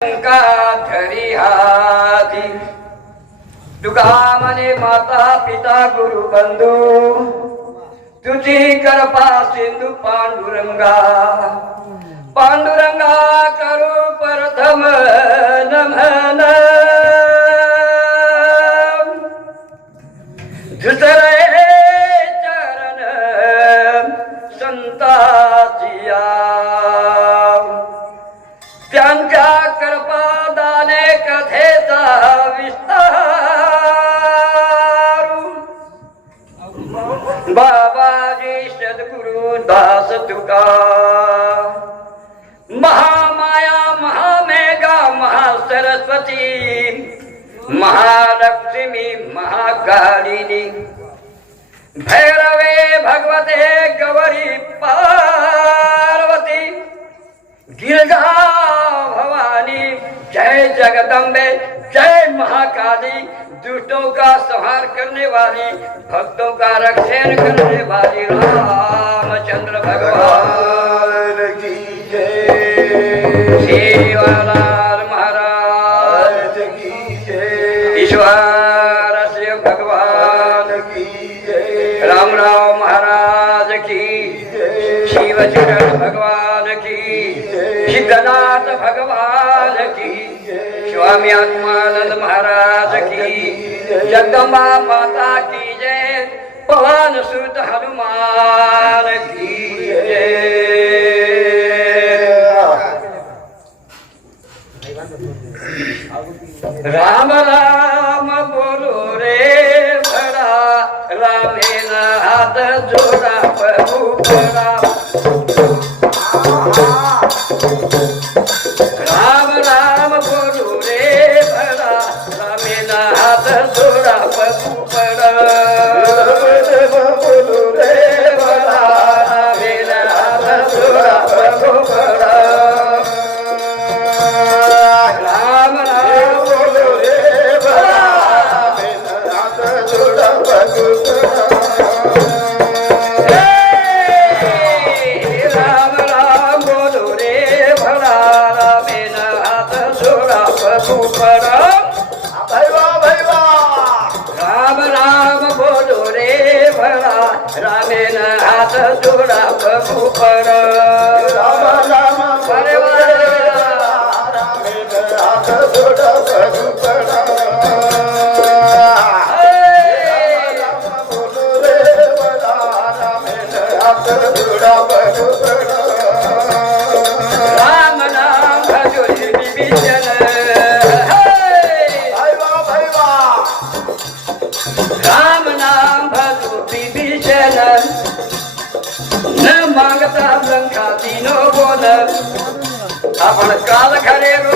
का धरी हाती तुका माता पिता गुरु बंधू तुझी कृपा सिंधू पांडुरंगा। पांडुरंगा करू प्रथम नमन। दुसरे सद्गुरु दास तुका. महामाया महामेघा महासरस्वती महालक्ष्मी महाकालिनी भैरवे भगवते गौरी पार्वती गिरजा भवानी जय जगदम्बे जय महाकाली। दुष्टों का संहार करने वाली भक्तों का रक्षण करने वाली रामचंद्र भगवान भगवान की जय। महाराज। की जय। ईश्वर जगन्नाथ भगवान की। स्वामी आत्मानंद महाराज की। जगदम्बा माता की जय। पवन सुत हनुमान की जय। राम राम बोलो रे भरा रामे ना हाथ जोड़ा प्रभु बड़ा भला रामे न हाथ जोड़ा प्रभु पर राम राम अरे वाह! राम मेरा हाथ जोड़ा भगवान बोलो మన కాలకరేను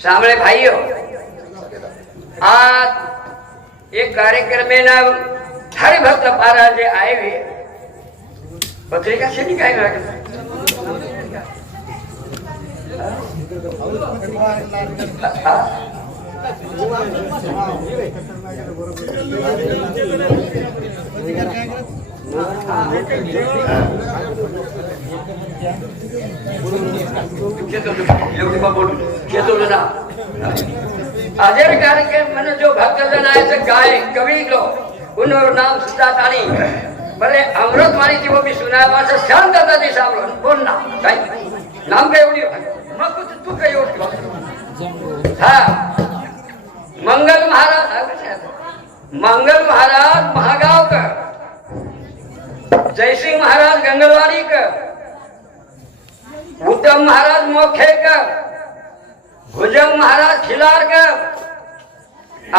સાંભળે ભાઈઓ આ એક કાર્યક્રમેના હરિભક્ત પારા જે આવી પત્રિકા છે ને કાંઈ રાખે हाजर कार्यक्रम मन जो भक्तजन आए थे गाय कवि नाम सुजातानी भले अमृत वाणी थी वो भी सुनाया पास शांत था दी सामने बोल ना नाम कहीं उड़ी मैं कुछ तू कहीं उठ हाँ मंगल महाराज मंगल महाराज महागाव जयसिंह महाराज गंगलवाड़ी का उत्तम महाराज मोखे का भुजंग महाराज खिलार का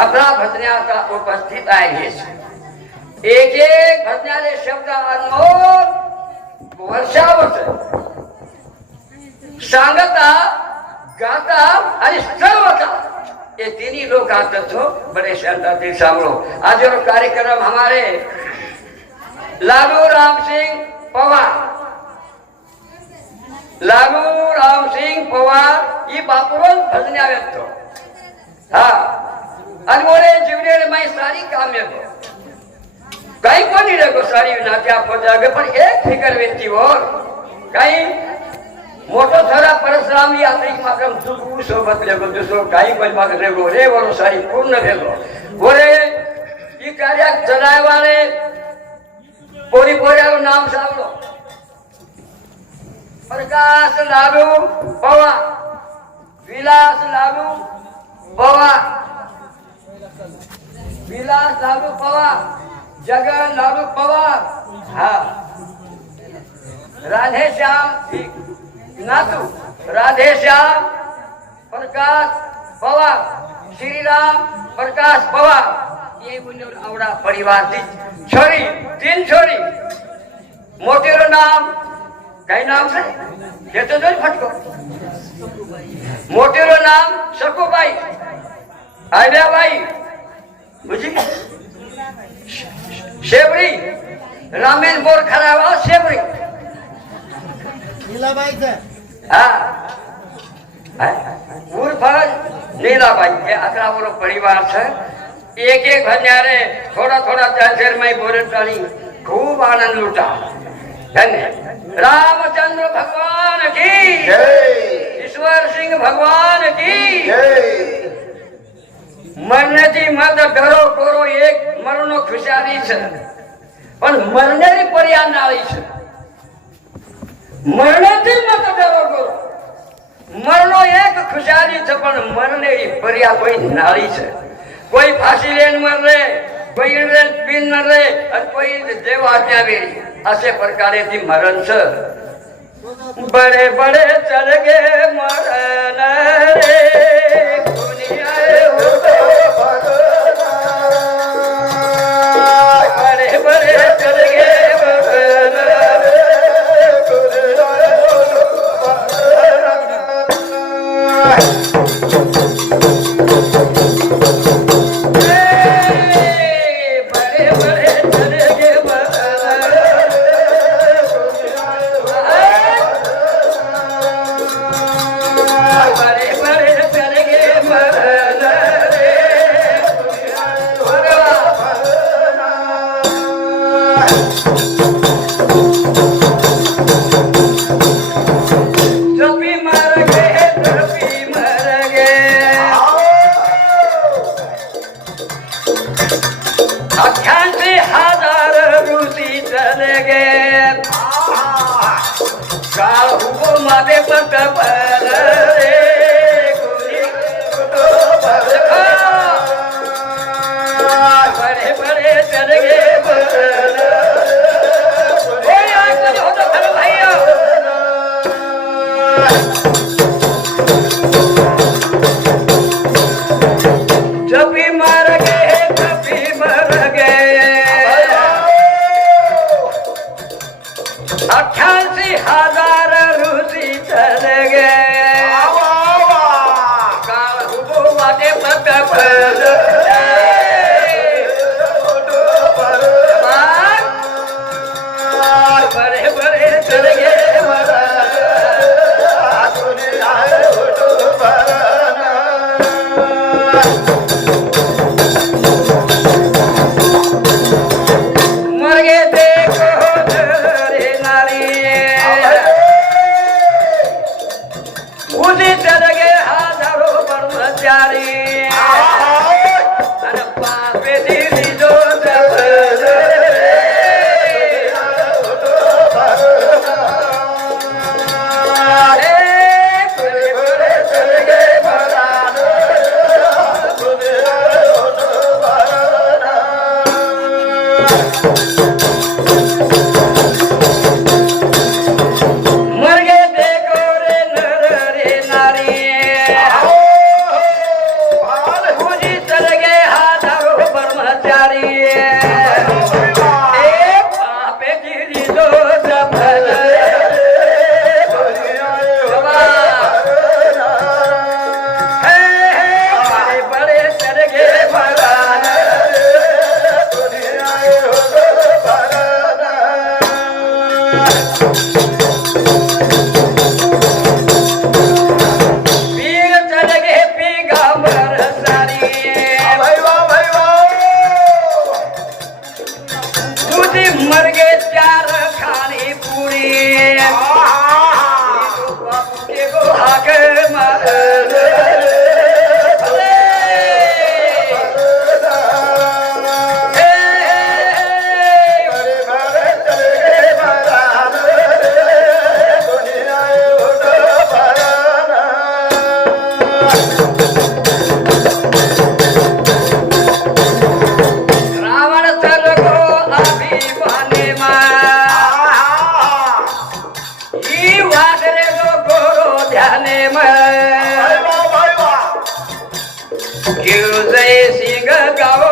आपला भजन्या आता उपस्थित आहे एक एक भजनाचे शब्द अनमोल वर्षावर्ष सांगता गाता आणि सर्वता ये तिन्ही लोग आते तो बड़े शांति सांभो आज जो कार्यक्रम हमारे लालू राम सिंह पवार. लालू राम सिंग पवार ही बापूरच भजन्या व्यक्तो हा. आणि मोरे जीवने माई सारी काम येतो काही कोणी नको सारी नात्या पोजागे पण एक फिकर व्यक्तीवर हो. काही मोठो थोडा परशुराम यात्रिक मागम चुकू सोबत लेगो दुसरो काही पण माग रेगो रे वरो सारी पूर्ण गेलो वरे ही कार्याक चढायवाले पोरी पोऱ्यावर नाम सांगलो प्रकाश लालू पवार विलास लालू पवार विलास लालू पवार जगन लालू पवार हा राधेश्याम नातू राधेश्याम प्रकाश पवार श्रीराम प्रकाश એ મુન્યુર આવડા પરિવારથી છોરી તીન છોરી મોટીનું નામ કઈ નામ છે એ તો જોઈ ફટકો મોટીનું નામ શકુભાઈ આલ્યાભાઈ બુજી શેબરી રામેન બોર ખરાવા શેબરી નીલાભાઈ છે હા ઉર્ફ નીલાભાઈ એ આકરા પરિવાર છે એક એક હજારે થોડા થોડા ચારમાં બોરન પ્રાણી ખૂબ આનંદ લૂટા ધન્ય. રામચંદ્ર ભગવાન કી ઈશ્વર સિંહ ભગવાન કી મરણથી મત ઘરો કોરો એક મરણો ખુશાલી છે. પણ મરણેરી પર્યા નાળી છે. મરણથી મત ડરો કોરો. મરણો એક ખુશાલી છે પણ મરણેરી પર્યા કોઈ નાળી છે. કોઈ ફાંસી લઈને મરલે કોઈ ઈંડે પીન મરલે અને કોઈ દેવ આજ્ઞા વેરી અસે પ્રકારેથી મરણ છે बड़े बड़े चल गए मरण रे Yeah, bravo.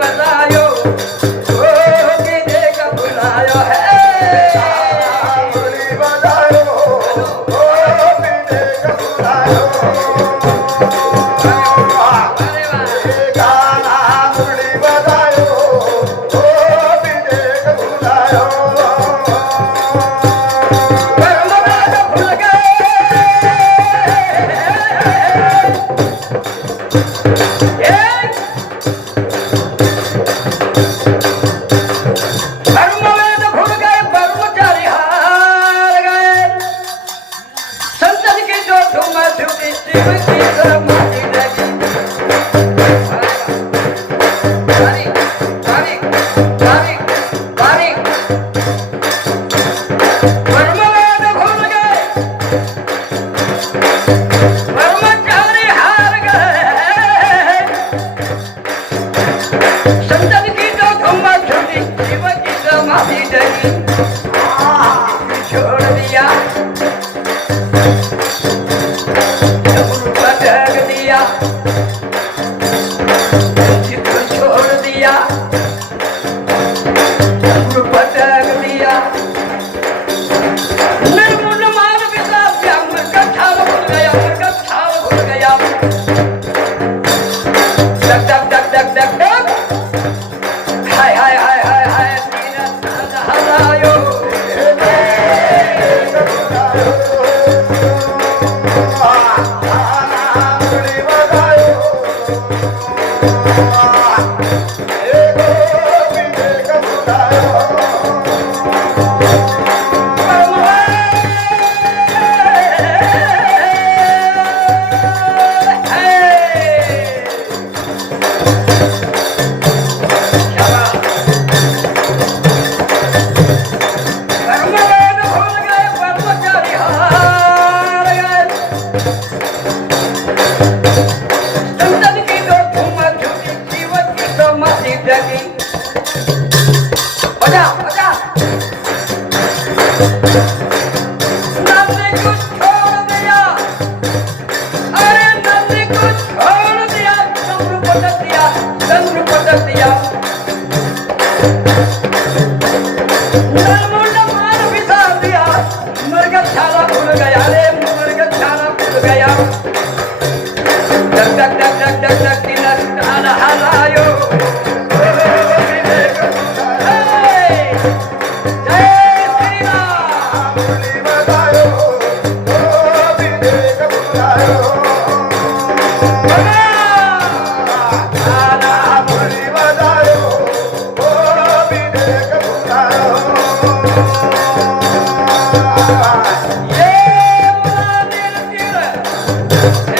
Gadaio Тихо. Yeah.